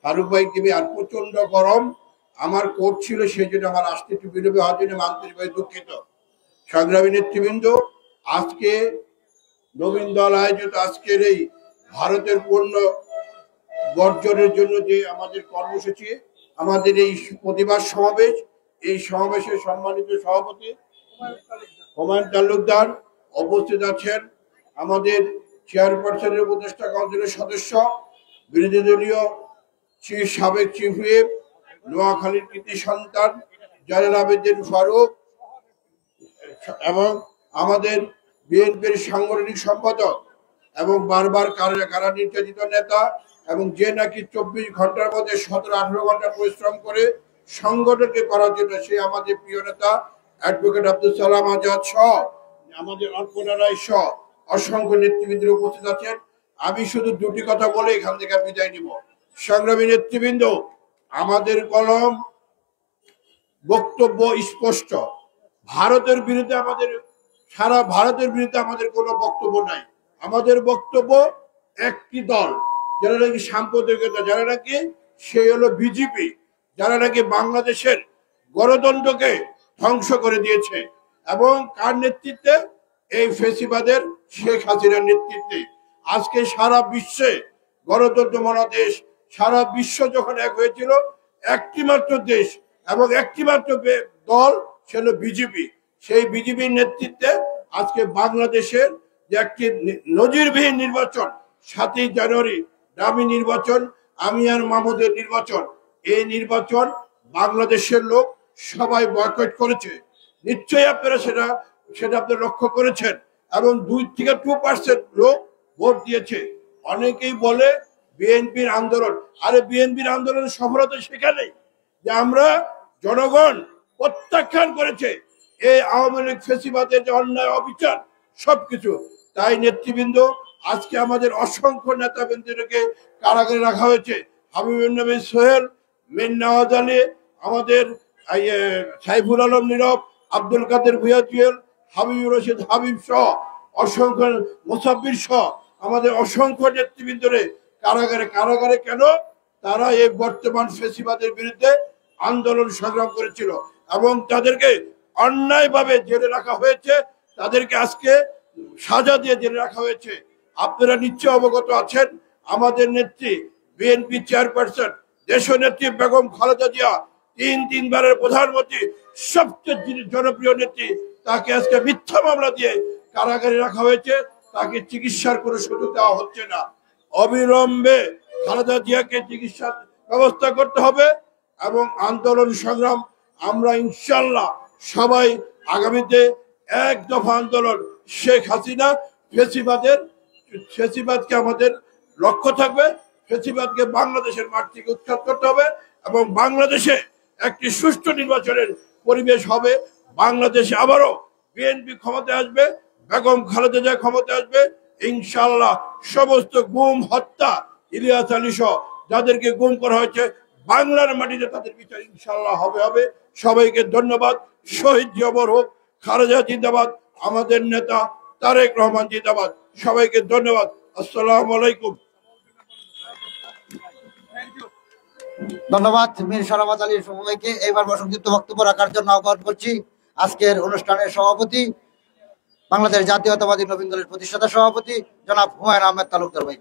ফারুক ভাই টিভি, আর প্রচন্ড গরম, আমার কোট ছিল, সেই জন্য আমার আসতে একটু বিলম্ব হওয়ার জন্য আন্তরিকভাবে দুঃখিত। সংগ্রামী নেতৃবৃন্দ, আজকে নবীন দল আয়োজিত আজকের এই ভারতের পণ্য বর্জনের জন্য যে আমাদের কর্মসূচি, আমাদের এই প্রতিবাদ সমাবেশ, এই সমাবেশের সম্মানিত সভাপতি হুমায়ুন তালুকদার উপস্থিত আছেন, আমাদের চেয়ারপারসনের উপদেষ্টা কাউন্সিলের সদস্য, বিরোধী দলীয় সাবেক চিফ হুইপ, নোয়াখালীর কৃতি সন্তান জয়নাল আবেদিন ফারুক এবং আমাদের বিএনপির সাংগঠনিক সম্পাদক এবং বারবার কারা নির্যাতিত নেতা, এবং যে নাকি 24 ঘন্টার মধ্যে 17-18 ঘন্টা পরিশ্রম করে সংগঠনকে করার জন্য, সে আমাদের প্রিয় নেতা অ্যাডভোকেট আব্দুল সালাম আজাদ সহ আমাদের অর্পণা রায় সহ অসংখ্য নেতৃবৃন্দ উপস্থিত আছেন। আমি শুধু দুটি কথা বলে এখান থেকে বিদায় নিব। সংগ্রামী নেতৃবৃন্দ, আমাদের কলম বক্তব্য স্পষ্ট। ভারতের বিরুদ্ধে আমাদের, সারা ভারতের বিরুদ্ধে আমাদের কোনো বক্তব্য নাই। আমাদের বক্তব্য একটি দল, যারা নাকি সাম্প্রদায়িকতা, যারা নাকি সেই হলো বিজেপি, যারা নাকি বাংলাদেশের গণতন্ত্রকে ধ্বংস করে দিয়েছে, এবং কার নেতৃত্বে? এই ফেসিবাদের শেখ হাসিনার নেতৃত্বে। আজকে সারা বিশ্বে গণতন্ত্র মহাদেশ, সারা বিশ্ব যখন এক হয়েছিল, একটি মাত্র দেশ এবং একটি মাত্র দল, সে হলো বিজেপি। সেই বিজেপির নেতৃত্বে আজকে বাংলাদেশের যে একটি নজিরবিহীন নির্বাচন, 7ই জানুয়ারি দামি নির্বাচন, আমি আর মাহমুদের নির্বাচন, এই নির্বাচন বাংলাদেশের লোক সবাই বয়কট করেছে। নিশ্চয়ই আপনারা সেটা আপনারা লক্ষ্য করেছেন, এবং 2% লোক ভোট দিয়েছে। অনেকেই বলে বিএনপির আন্দোলন, আরে বিএনপির আন্দোলনের সফলতা সেখানেই যে আমরা জনগণ প্রত্যাখ্যান করেছে এই আওয়ামী লীগ ফেসিবাদের যে অন্যায় অবিচার সবকিছু। তাই নেতৃবৃন্দ, আজকে আমাদের অসংখ্য নেতাবৃন্দকে কারাগারে রাখা হয়েছে। হাবিবুর নবী সোহেল, মীর নওয়াজ আলী, আমাদের সাইফুল আলম নীরব, আব্দুল কাদের ভুঁইয়া জুয়েল, হাবিবুর রশিদ হাবিব সহ অসংখ্য, মুসাব্বির সহ আমাদের অসংখ্য নেতৃবৃন্দরে কারাগারে কেন? তারা এই বর্তমান ফেসিবাদের বিরুদ্ধে আন্দোলন সংগ্রাম করেছিল, এবং তাদেরকে অন্যায়ভাবে জেলে রাখা হয়েছে, তাদেরকে আজকে সাজা দিয়ে জেলে রাখা হয়েছে। আপনারা নিশ্চয় অবগত আছেন, আমাদের নেত্রী বিএনপি চেয়ারপারসন দেশনেত্রী বেগম খালেদা জিয়া, 3বারের প্রধানমন্ত্রী, সবচেয়ে জনপ্রিয় নেত্রী, তাকে আজকে মিথ্যা মামলা দিয়ে কারাগারে রাখা হয়েছে। তাকে চিকিৎসার কোনো সুযোগ দেওয়া হচ্ছে না। অবিলম্বে খালেদা জিয়াকে চিকিৎসার ব্যবস্থা করতে হবে, এবং আন্দোলন সংগ্রাম আমরা ইনশাল্লাহ সবাই আগামীতে এক দফা আন্দোলন, শেখ হাসিনা ফেসিবাদকে আমাদের লক্ষ্য থাকবে, ফেসিবাদকে বাংলাদেশের মাঠ থেকে উৎখাত করতে হবে, এবং বাংলাদেশে একটি সুষ্ঠু নির্বাচনের পরিবেশ হবে। বাংলাদেশে আবারও বিএনপি ক্ষমতায় আসবে, বেগম খালেদা জিয়া ক্ষমতায় আসবে ইনশাল্লাহ। সমস্ত গুম, হত্যা, ইলিয়াস আলী সহ যাদেরকে গুম করা হয়েছে, বাংলার মাটিতে তাদের বিচার ইনশাল্লাহ হবে। সবাইকে ধন্যবাদ। শহীদ জবর হোক, খালেদা জিন্দাবাদ, আমাদের নেতা তারেক রহমান জিন্দাবাদ। সবাইকে ধন্যবাদ। আসসালামু আলাইকুম। ধন্যবাদ মীর শরাফত আলী সবাইকে। এইবার সংক্ষিপ্ত বক্তব্য রাখার জন্য আহ্বান করছি আজকের অনুষ্ঠানের সভাপতি, বাংলাদেশ জাতীয়তাবাদী নবীন দলের প্রতিষ্ঠাতা সভাপতি জনাব হুমায়ুন আহমেদ তালুকদার ভাই।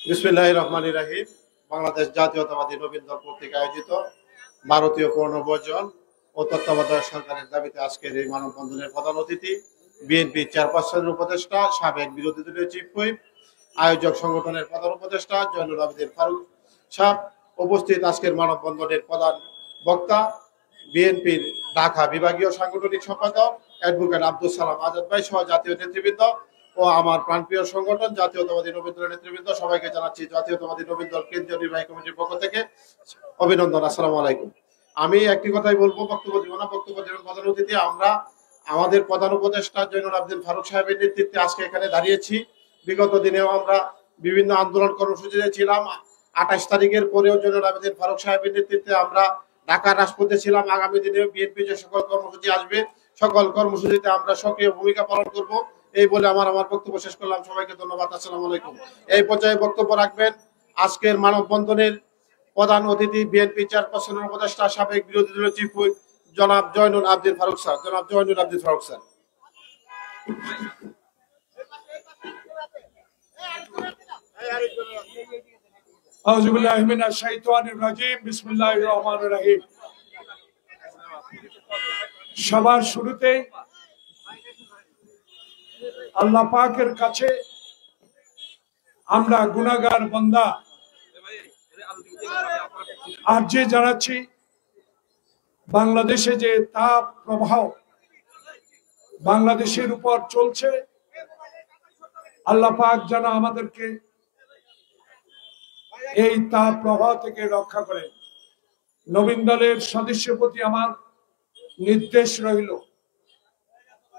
বিসমিল্লাহির রহমানির রহিম। বাংলাদেশ জাতীয়তাবাদী নবীন দল কর্তৃক আয়োজিত ভারতীয় পুনর্বর্জন ও তত্ত্বাবধায়ক সরকারের দাবিতে আজকের এই মানববন্ধনের প্রধান অতিথি বিএনপি চেয়ারপারসনের উপদেষ্টা, সাবেক বিরোধী দলীয় চিফ হুইপ, আয়োজক সংগঠনের প্রধান উপদেষ্টা জয়নুল আবেদিন ফারুক সাহেব, উপস্থিত আজকের মানববন্ধনের প্রধান বক্তা বিএনপির ঢাকা বিভাগীয় সাংগঠনিক সম্পাদক অ্যাডভোকেট আব্দুল সালাম আজাদ ভাই সহ জাতীয় নেতৃবৃন্দ ও আমার প্রাণপ্রিয় সংগঠন জাতীয়তাবাদী নবীন দলের নেতৃবৃন্দ, সবাইকে জানাচ্ছি জাতীয়তাবাদী নবীন দল কেন্দ্রীয় নির্বাহী কমিটির পক্ষ থেকে অভিনন্দন। আসসালামু আলাইকুম। আমি একটি কথাই বলবো, বক্তব্য দিব না। বক্তব্য দেবেন প্রধান অতিথি। আমরা আমাদের প্রধান উপদেষ্টা জয়নুল আবেদিন ফারুক সাহেবের নেতৃত্বে আজকে এখানে দাঁড়িয়েছি। বিগত দিনেও আমরা বিভিন্ন আন্দোলন কর্মসূচিতে ছিলাম। 28 তারিখের পরেও জয়নুল আবেদিন ফারুক সাহেবের নেতৃত্বে আমরা ঢাকার রাজপথে ছিলাম। আগামী দিনেও বিএনপি যে সকল কর্মসূচি আসবে, সকল কর্মসূচিতে আমরা সক্রিয় ভূমিকা পালন করব। এই বলে আমার বক্তব্য শেষ করলাম। সবাইকে ধন্যবাদ। আসসালামু আলাইকুম। এই পর্যায়ে বক্তব্য রাখবেন আজকের মানববন্ধনের প্রধান অতিথি বিএনপি চেয়ারপারসনের উপদেষ্টা সাবেক বিরোধী দলীয় চিফ হুইপ জনাব জয়নুল আবদিন ফারুক স্যার। জনাব জয়নুল আবদিন ফারুক স্যার। আউযু বিল্লাহি মিনাশ শাইতানির রাজিম। বিসমিল্লাহির রহমানির রহিম। সবার শুরুতে আল্লাহ পাকের কাছে আমরা গুনাহগার বান্দা আরজি জানাচ্ছি। বাংলাদেশে যে তাপ প্রবাহ বাংলাদেশের উপর চলছে, আল্লাহ পাক যেন আমাদেরকে এই তাপ প্রবাহ থেকে রক্ষা করেন। নবীন দলের সদস্যের প্রতি আমার নির্দেশ রইল,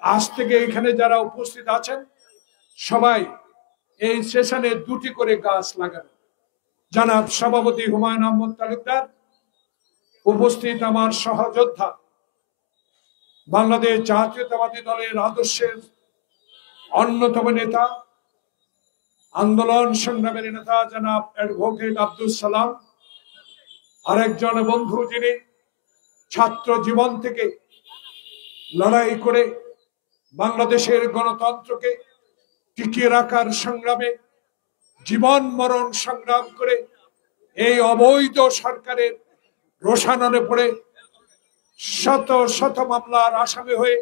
আজ থেকে এখানে যারা উপস্থিত আছেন সবাই এই সেশনে 2টি করে গাছ লাগানো। জনাব সভাপতি হুমায়ুন আহমদ তালুকদার, উপস্থিত আমার সহযোদ্ধা বাংলাদেশ জাতীয়তাবাদী দলের আদর্শের অন্যতম নেতা, আন্দোলন সংগ্রামের নেতা জনাব অ্যাডভোকেট আব্দুল সালাম, আরেকজন বন্ধু যিনি ছাত্র জীবন থেকে লড়াই করে বাংলাদেশের গণতন্ত্রকে টিকিয়ে রাখার সংগ্রামে জীবন মরণ সংগ্রাম করে এই অবৈধ সরকারের রোষানলে পড়ে শত শত মামলার আসামি হয়ে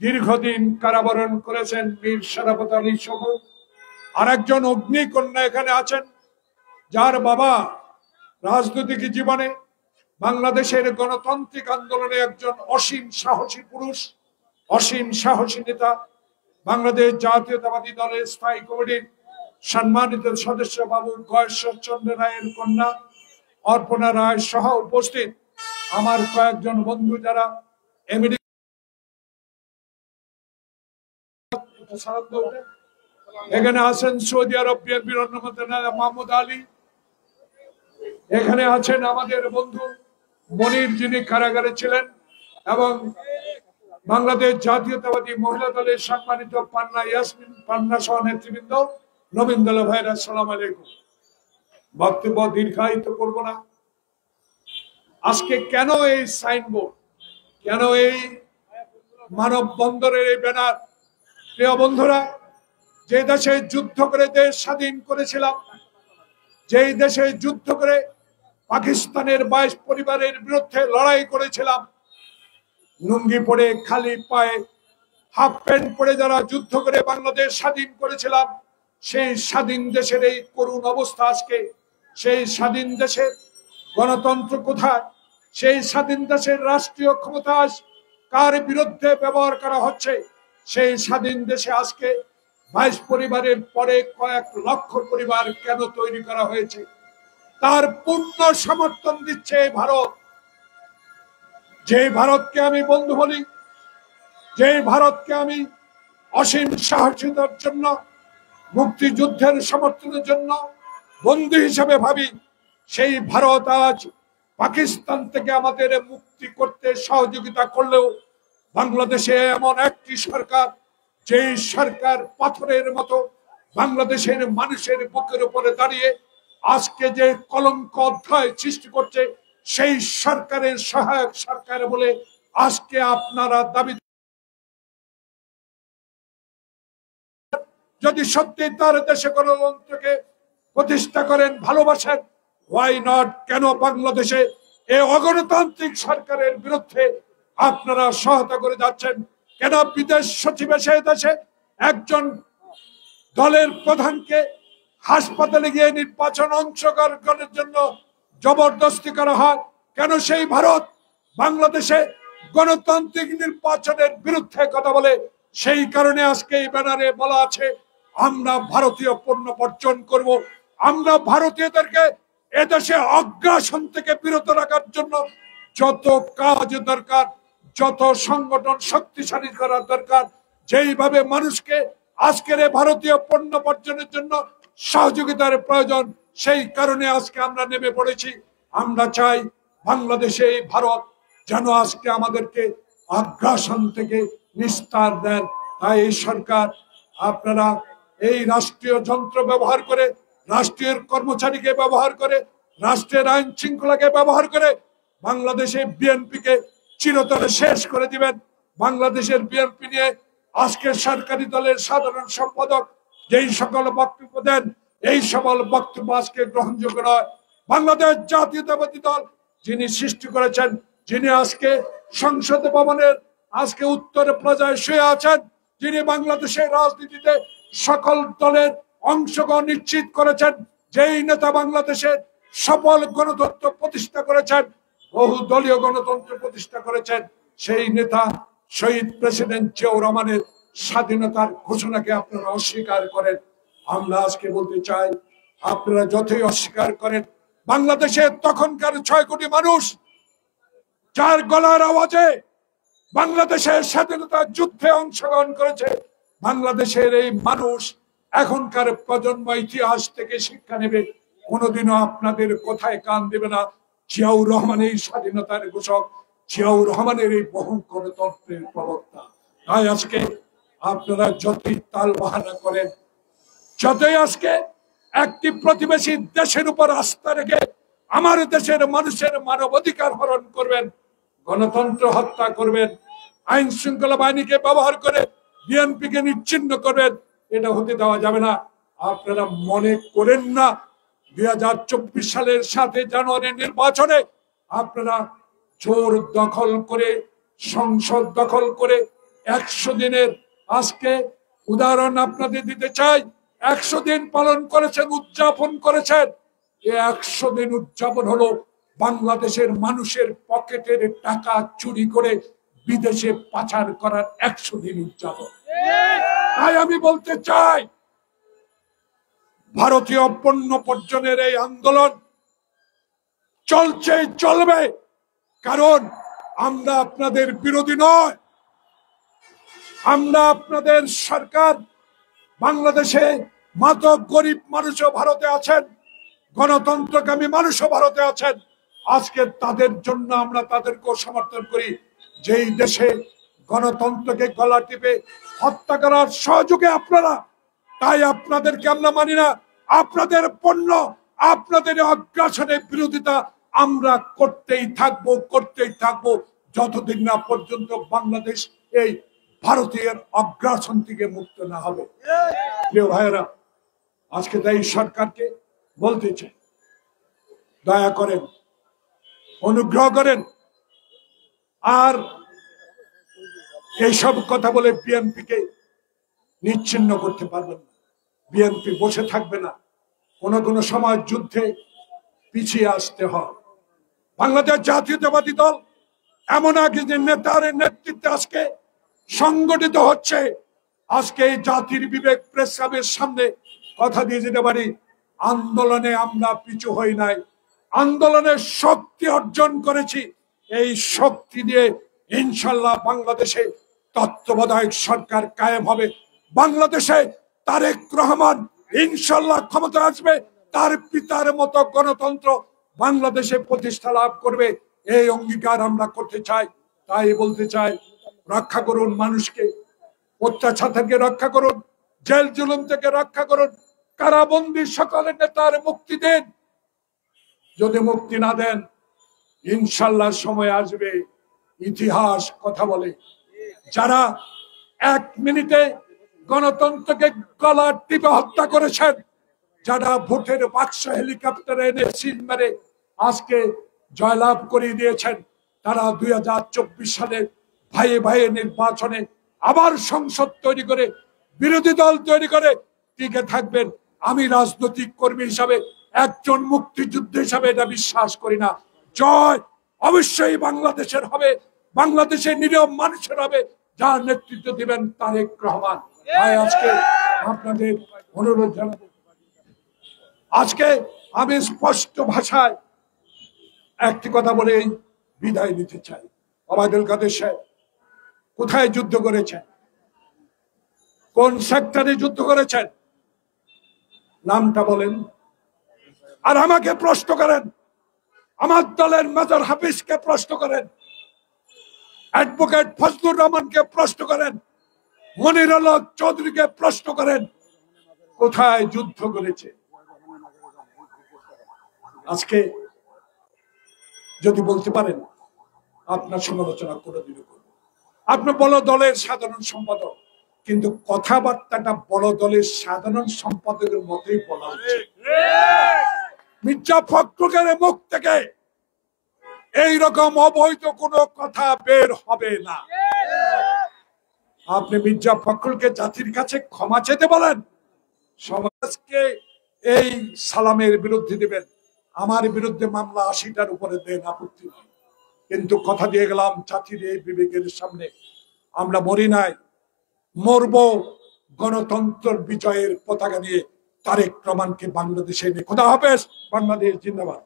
দীর্ঘদিন কারাবরণ করেছেন মীর শরাফত আলী সবু। আরেকজন অগ্নিকন্যা এখানে আছেন, যার বাবা রাজনৈতিক জীবনে বাংলাদেশের গণতান্ত্রিক আন্দোলনে একজন অসীম সাহসী পুরুষ, অসীম সাহসী নেতা, বাংলাদেশ জাতীয়তাবাদী দলের স্থায়ী কমিটির সম্মানিত সদস্য বাবু গয়েশ্বর চন্দ্র রায়ের কন্যা অর্পণা রায় সহ উপস্থিত আমার কয়েকজন বন্ধু যারা এখানে আছেন সৌদি আরব বিএনপির অন্যতম মাহমুদ আলী, এখানে আছেন আমাদের বন্ধু মনির যিনি কারাগারে ছিলেন, এবং বাংলাদেশ জাতীয়তাবাদী মহিলা দলের সম্মানিত পান্না ইয়াসমিন পান্না সহ নেতৃবৃন্দ, নবীন দল ভাইরা, আসসালামু আলাইকুম। বক্তব্য দীর্ঘায়িত করব না। আজকে কেন এই সাইনবোর্ড, কেন এই মানববন্ধনের এই ব্যানার? প্রিয় বন্ধুরা, যে দেশে যুদ্ধ করে দেশ স্বাধীন করেছিলাম, যেই দেশে যুদ্ধ করে পাকিস্তানের 22 পরিবারের বিরুদ্ধে লড়াই করেছিলাম, লুঙ্গি পরে খালি পায়ে হাফ প্যান্ট পরে যারা যুদ্ধ করে বাংলাদেশ স্বাধীন করেছিলাম, সেই স্বাধীন দেশের এই করুণ অবস্থা আজকে। সেই স্বাধীন দেশের গণতন্ত্র কোথায়? সেই স্বাধীন দেশের রাষ্ট্রীয় ক্ষমতা কার বিরুদ্ধে ব্যবহার করা হচ্ছে? সেই স্বাধীন দেশে আজকে 22 পরিবারের পরে কয়েক লক্ষ পরিবার কেন তৈরি করা হয়েছে? তার পূর্ণ সমর্থন দিচ্ছে এই ভারত। যে ভারতকে আমি বন্ধু বলি, যে ভারতকে আমি অসীম সাহসিকতার জন্য, মুক্তিযুদ্ধের সমর্থনের জন্য বন্ধু হিসেবে ভাবি, সেই ভারত আজ পাকিস্তান থেকে আমাদের মুক্তি করতে সহযোগিতা করলেও বাংলাদেশে এমন একটি সরকার, যেই সরকার পাথরের মতো বাংলাদেশের মানুষের বুকের উপরে দাঁড়িয়ে আজকে যে কলঙ্ক অধ্যায় সৃষ্টি করছে, সেই সরকারের সহায়ক সরকার বলে আজকে আপনারা দাবি। যদি সত্যি তার দেশে গণতন্ত্রকে প্রতিষ্ঠা করেন, ভালোবাসেন, ওয়াই নট? কেন বাংলাদেশে এই অগণতান্ত্রিক সরকারের বিরুদ্ধে আপনারা সহায়তা করে যাচ্ছেন? কেন বিদেশ সচিব এসে দেশে একজন দলের প্রধানকে হাসপাতালে গিয়ে নির্বাচন অংশগ্রহণের জন্য জবরদস্তি করা হয়? কেন সেই ভারত বাংলাদেশে গণতান্ত্রিক নির্বাচনের বিরুদ্ধে কথা বলে? সেই কারণে আজকে এই ব্যানারে বলা আছে, আমরা ভারতীয় পণ্য বর্জন করব। আমরা ভারতীয়দেরকে এদেশে অগ্রাসন থেকে বিরত রাখার জন্য যত কাজ দরকার, যত সংগঠন শক্তিশালী করার দরকার, যেইভাবে মানুষকে আজকের ভারতীয় পণ্য বর্জনের জন্য সহযোগিতার প্রয়োজন, সেই কারণে আজকে আমরা নেমে পড়েছি। আমরা চাই বাংলাদেশে এই ভারত যেন আজকে আমাদেরকে আগ্রাসন থেকে নিস্তার দেন। তাই এই সরকার আপনারা এই রাষ্ট্রীয় যন্ত্র ব্যবহার করে, রাষ্ট্রীয় কর্মচারীকে ব্যবহার করে, রাষ্ট্রের আইন শৃঙ্খলাকে ব্যবহার করে বাংলাদেশে বিএনপিকে চিরতরে শেষ করে দিবেন। বাংলাদেশের বিএনপি নিয়ে আজকের সরকারি দলের সাধারণ সম্পাদক যেই সকল বক্তব্য দেন, এই সকল বক্তব্য আজকে গ্রহণযোগ্য নয়। বাংলাদেশ জাতীয়তাবাদী দল যিনি সৃষ্টি করেছেন, যিনি আজকে সংসদ ভবনের আজকে উত্তরে প্লাজায় শুয়ে আছেন, যিনি বাংলাদেশের রাজনীতিতে সকল দলের অংশগ্রহণ নিশ্চিত করেছেন, যেই নেতা বাংলাদেশের সফল গণতন্ত্র প্রতিষ্ঠা করেছেন, বহু দলীয় গণতন্ত্র প্রতিষ্ঠা করেছেন, সেই নেতা শহীদ প্রেসিডেন্ট জিয়াউর রহমানের স্বাধীনতার ঘোষণাকে আপনারা অস্বীকার করেন। আমরা আজকে বলতে চাই, আপনারা যতই অস্বীকার করেন, বাংলাদেশের তখনকার 6 কোটি মানুষ যার গলার আওয়াজে বাংলাদেশের স্বাধীনতা যুদ্ধে অংশগ্রহণ করেছে, বাংলাদেশের এই মানুষ এখনকার প্রজন্ম ইতিহাস থেকে শিক্ষা নেবে। কোনোদিনও আপনাদের কথায় কান দেবে না। জিয়াউর রহমান এই স্বাধীনতার ঘোষক, জিয়াউর রহমানের এই বহু গণতন্ত্রের প্রবক্তা। তাই আজকে আপনারা যতই তাল বাহানা করেন, যতই আজকে একটি প্রতিবেশী দেশের উপর আস্থা রেখে আমার দেশের মানুষের মানবাধিকার হরণ করবেন, গণতন্ত্র হত্যা করবেন, আইন শৃঙ্খলা বাহিনীকে ব্যবহার করে বিএনপিকে নিচ্ছিন্ন করবেন, এটা হতে দেওয়া যাবে না। আপনারা মনে করেন না 2024 সালের 7 জানুয়ারি নির্বাচনে আপনারা জোর দখল করে, সংসদ দখল করে 100 দিনের আজকে উদাহরণ আপনাদের দিতে চাই। 100 দিন পালন করেছেন, উদযাপন করেছেন। এই 100 দিন উদযাপন হলো বাংলাদেশের মানুষের পকেটের টাকা চুরি করে বিদেশে পাচার করার 100 দিন উদযাপন। তাই আমি বলতে চাই, ভারতীয় পণ্য বর্জনের এই আন্দোলন চলছে, চলবে, কারণ আমরা আপনাদের বিরোধী নয়। আমরা আপনাদের সরকার, বাংলাদেশে মাদক গরিব মানুষও ভারতে আছেন, গণতন্ত্রকামী মানুষও ভারতে আছেন। আজকে তাদের জন্য আমরা তাদেরকেও সমর্থন করি, যেই দেশে গণতন্ত্রকে গলা টিপে হত্যা করার সহযোগে আপনারা। তাই আপনাদেরকে আমরা মানি না। আপনাদের পণ্য, আপনাদের অগ্রাসনের বিরোধিতা আমরা করতেই থাকবো যতদিন না পর্যন্ত বাংলাদেশ এই ভারতীয় অগ্রাসন থেকে মুক্ত না হবে। প্রিয় ভাইয়েরা, আজকে তাই সরকারকে বলতে চাই, দয়া করেন, অনুগ্রহ করেন, আর এইসব কথা বলে বিএনপিকে নিচ্ছিন্ন করতে পারবেন না। বিএনপি বসে থাকবে না। কোনো সময় যুদ্ধে পিছিয়ে আসতে হয়। বাংলাদেশ জাতীয়তাবাদী দল এমন একজন নেতার নেতৃত্বে আজকে সংগঠিত হচ্ছে। আজকে এই জাতির বিবেক প্রেস ক্লাবের সামনে কথা দিয়ে যেতে পারি, আন্দোলনে আমরা পিছু হই নাই, আন্দোলনের শক্তি অর্জন করেছি। এই শক্তি দিয়ে ইনশাল্লাহ বাংলাদেশে তত্ত্বাবধায়ক সরকার কায়েম হবে। বাংলাদেশে তারেক রহমান ইনশাল্লাহ ক্ষমতা আসবে, তার পিতার মতো গণতন্ত্র বাংলাদেশে প্রতিষ্ঠা লাভ করবে। এই অঙ্গীকার আমরা করতে চাই। তাই বলতে চাই, রক্ষা করুন মানুষকে, অত্যাচার থেকে রক্ষা করুন, জেল জুলুম থেকে রক্ষা করুন, কারাবন্দী সকলের নেতার মুক্তি দেন। যদি মুক্তি না দেন, ইনশাল্লাহ সময় আসবে, ইতিহাস কথা বলে, যারা 1 মিনিটে গণতন্ত্রকে গলা টিপে হত্যা করেছেন, যারা ভোটের বাক্স হেলিকপ্টারে এনে সিল মেরে আজকে জয়লাভ করিয়ে দিয়েছেন, তারা 2024 সালে ভাইয়ে ভাইয়ে নির্বাচনে আবার সংসদ তৈরি করে, বিরোধী দল তৈরি করে টিকে থাকবেন। আমি রাজনৈতিক কর্মী হিসাবে, একজন মুক্তিযুদ্ধ হিসাবে এটা বিশ্বাস করি না। জয় অবশ্যই বাংলাদেশের হবে, বাংলাদেশের নিরীহ মানুষের হবে, যার নেতৃত্ব দিবেন তারেক রহমান। তাই আজকে আপনাদের অনুরোধ জানাবো, আজকে আমি স্পষ্ট ভাষায় একটি কথা বলে বিদায় নিতে চাই। ওবায়দুল কাদের সাহেব কোথায় যুদ্ধ করেছেন, কোন সেক্টরে যুদ্ধ করেছেন, নামটা বলেন। আর আমাকে প্রশ্ন করেন, আমার দলের মেজর হাফিজকে প্রশ্ন করেন, অ্যাডভোকেট ফজলুর রহমানকে প্রশ্ন করেন, মনিরুল্লাহ চৌধুরীকে প্রশ্ন করেন কোথায় যুদ্ধ করেছে। আজকে যদি বলতে পারেন আপনার সমালোচনা কোনোদিনও করব। আপনি বড় দলের সাধারণ সম্পাদক, কিন্তু কথাবার্তাটা বড় দলের সাধারণ সম্পাদকের মতোই বলা উচিত। মির্জা ফখরুলের মুখ থেকে এইরকম অবৈধ কোনো কথা বের হবে না। আপনি মির্জা ফখরুলকে জাতির কাছে ক্ষমা চেতে বলেন, সমাজকে এই সালামের বিরুদ্ধে দেবেন। আমার বিরুদ্ধে মামলা 80টার উপরে দেন, আপত্তি নেই, কিন্তু কথা দিয়ে গেলাম জাতির এই বিবেকের সামনে আমরা মরি নাই, মরব গণতন্ত্র বিজয়ের পতাকা নিয়ে, তারেক রহমানকে বাংলাদেশে এনে। খোদা হাফেজ, বাংলাদেশ জিন্দাবাদ।